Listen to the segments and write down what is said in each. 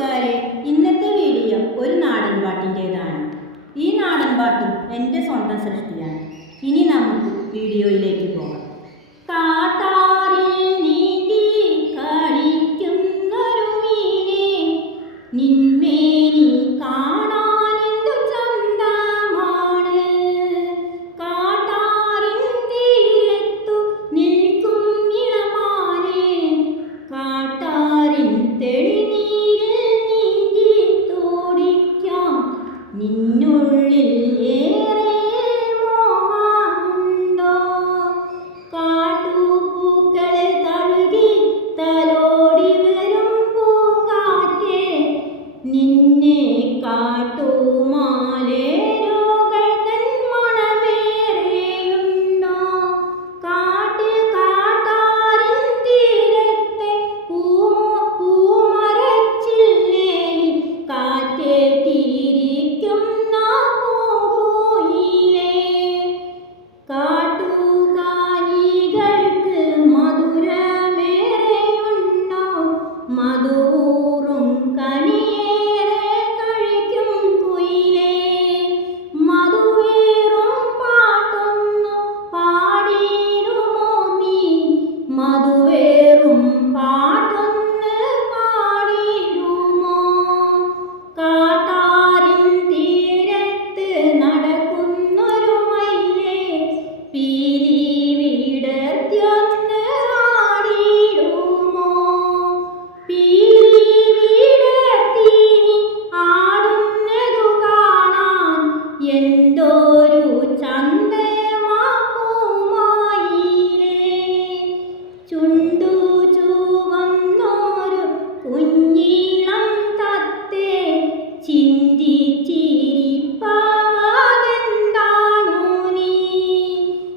കൂട്ടുകാരെ, ഇന്നത്തെ വീഡിയോ ഒരു നാടൻ പാട്ടിൻ്റെതാണ്. ഈ നാടൻ പാട്ടും എൻ്റെ സ്വന്തം സൃഷ്ടിയാണ്. ഇനി നമുക്ക് വീഡിയോയിലേക്ക് പോകാം. കാട്ടാറിൽ നീന്തി കളിക്കുന്നൊരു മീനെ നിന്മേനി കാണാനെന്തു ചന്തമാണ്. കാട്ടാറിൻ തീരത്തു നിൽക്കും ഇളമാനെ കാട്ടാറിൻ തെളിനീരിൽ നീന്തി തോടിക്കാം. നിന്നുള്ളിൽ ഏറെ മോഹമുണ്ടോ? കാട്ടുപൂക്കളെ തഴുകി തലോടി വരും പൂങ്കാറ്റേ, നിന്നെ കാട്ടുമാലേരോകൾ തൻ മണമേറെയുണ്ടോ? കാട്ടാറിൻ തീരത്തെ പൂമരച്ചില്ലയിൽ കാറ്റേറ്റിരിക്കുന്ന പൂങ്കുയിലേ, കാട്ടുകാലികൾക്ക് മധുരമേറെയുണ്ടോ? മധുവൂറും കനിയേറെ കഴിക്കും കുയിലേ, മധുവേറും പാട്ടൊന്നു പാടിയിടുമോ നീ? മധുവേറും പാട്ടൊന്ന് പാടിയിടുമോ? കാട്ടാറിൻ തീരത്ത് നടക്കുന്നൊരു മയിലേ, പീലി വിടർത്തിയൊന്ന് ആടിയിടുമോ? പീലി വിടർത്തി നീ ആടുന്നതു കാണാൻ എന്തൊരു ചന്തമാ പൂമയിലേ. ചുണ്ടു ചുവന്നൊരു കുഞ്ഞീളം തത്തേ, ചിന്തിച്ചിരിപ്പതെന്താണു നീ?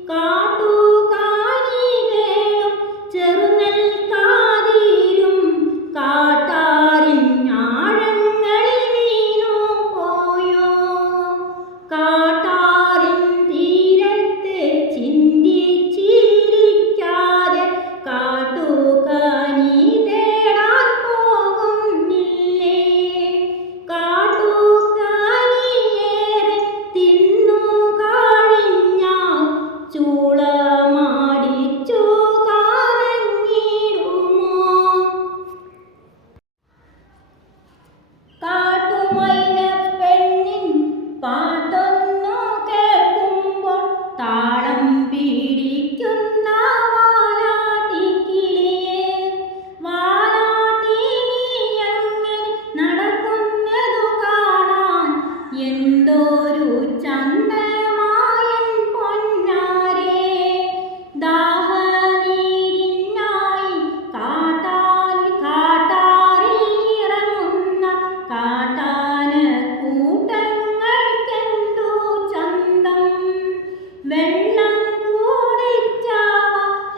കാട്ടുകാലികളും ചെറുനെൽക്കാതിരും കാട്ടാറിൻ ആഴങ്ങളിൽ വീണു പോയോ? കാട്ടാറിൻ തീരത്ത് ചിന്തിച്ചിരിക്കാതെ കാട്ടുകനി തേടാൻ പോകുന്നില്ലേ? കാട്ടുകനിയേറെ തിന്നു കഴിഞ്ഞാൽ ചൂളമാടിച്ചു കറങ്ങിടുമോ? കാട്ടുമൈനപ്പെണ്ണിൻ പാട്ടൊന്നു കേൾക്കുമ്പോൾ താളം പിടിക്കുന്ന വാലാട്ടിക്കിളിയേ, വാലാട്ടി നീ അങ്ങനെ നടക്കുന്നതു കാണാൻ എന്തൊരു ചന്തമായൻ പൊന്നാരേ. ദാഹനീരിനായി കാട്ടാറിൽ ഇറങ്ങുന്ന കാട്ടാനക്കൂട്ടങ്ങൾക്കെന്തു ചന്തം. വെള്ളം കുടിച്ചവ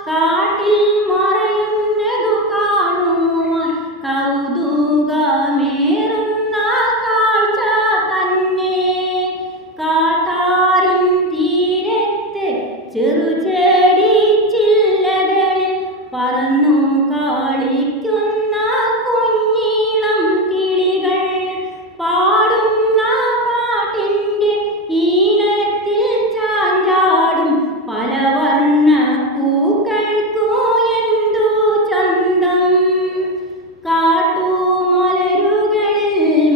കാട്ടിൽ മറയുന്നതു കാണുവാൻ കൗതുകമേറുന്ന കാഴ്ച തന്നെ. കാട്ടാറിൻ തീരത്ത് ചെറുചെടിച്ചില്ലകളിൽ പറന്നു കളിക്കുന്ന കുഞ്ഞീളം കിളികൾ പാടുന്ന പാട്ടിൻ്റെ ഈണത്തിൽ ചാഞ്ചാടും പലവർണ്ണ പൂക്കൾക്കു എന്തു ചന്തം. കാട്ടുമലരുകളിൽ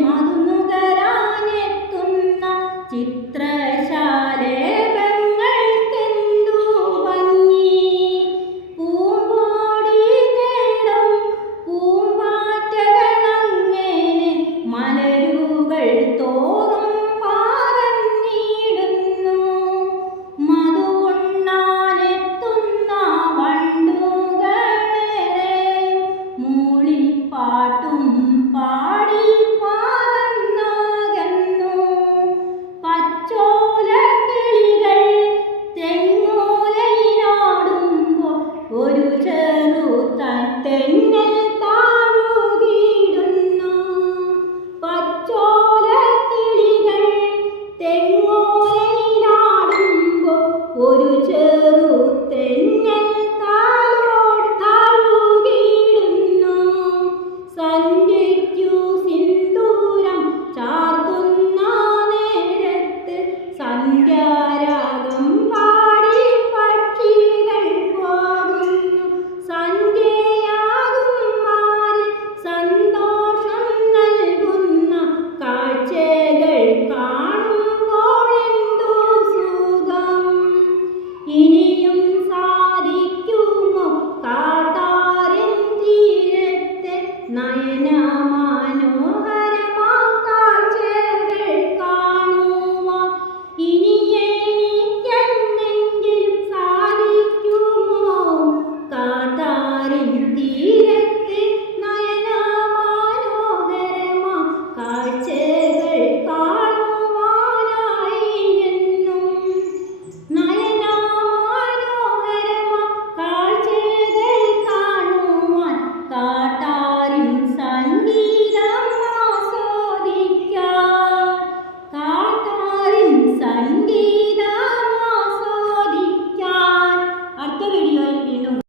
മധുനുകരാനെത്തുന്ന ചിത്രശാലേഖങ്ങൾക്കെന്തു ഭംഗി. പൂമ്പോടി തേടും പൂമ്പാറ്റകളങ്ങനെ മലരുകൾ തോറും പറന്നിടുന്നു. മധുവുണ്ണാനെത്തുന്ന വണ്ടുകളേറെയും മൂളിപ്പാട്ടും പാടി പറന്നകന്നു. പച്ചോലക്കിളികൾ തെങ്ങോലയിലാടുമ്പോൾ ഒരു ചെറുതെന്നൽ താഴുകിടുന്നു. പച്ചോലക്കിളികൾ തെങ്ങോലയിലാടുമ്പോൾ ഒരു ചെറുതെന്നൽ താഴുകിടുന്നു. സന്ധ്യ നയനമാനോ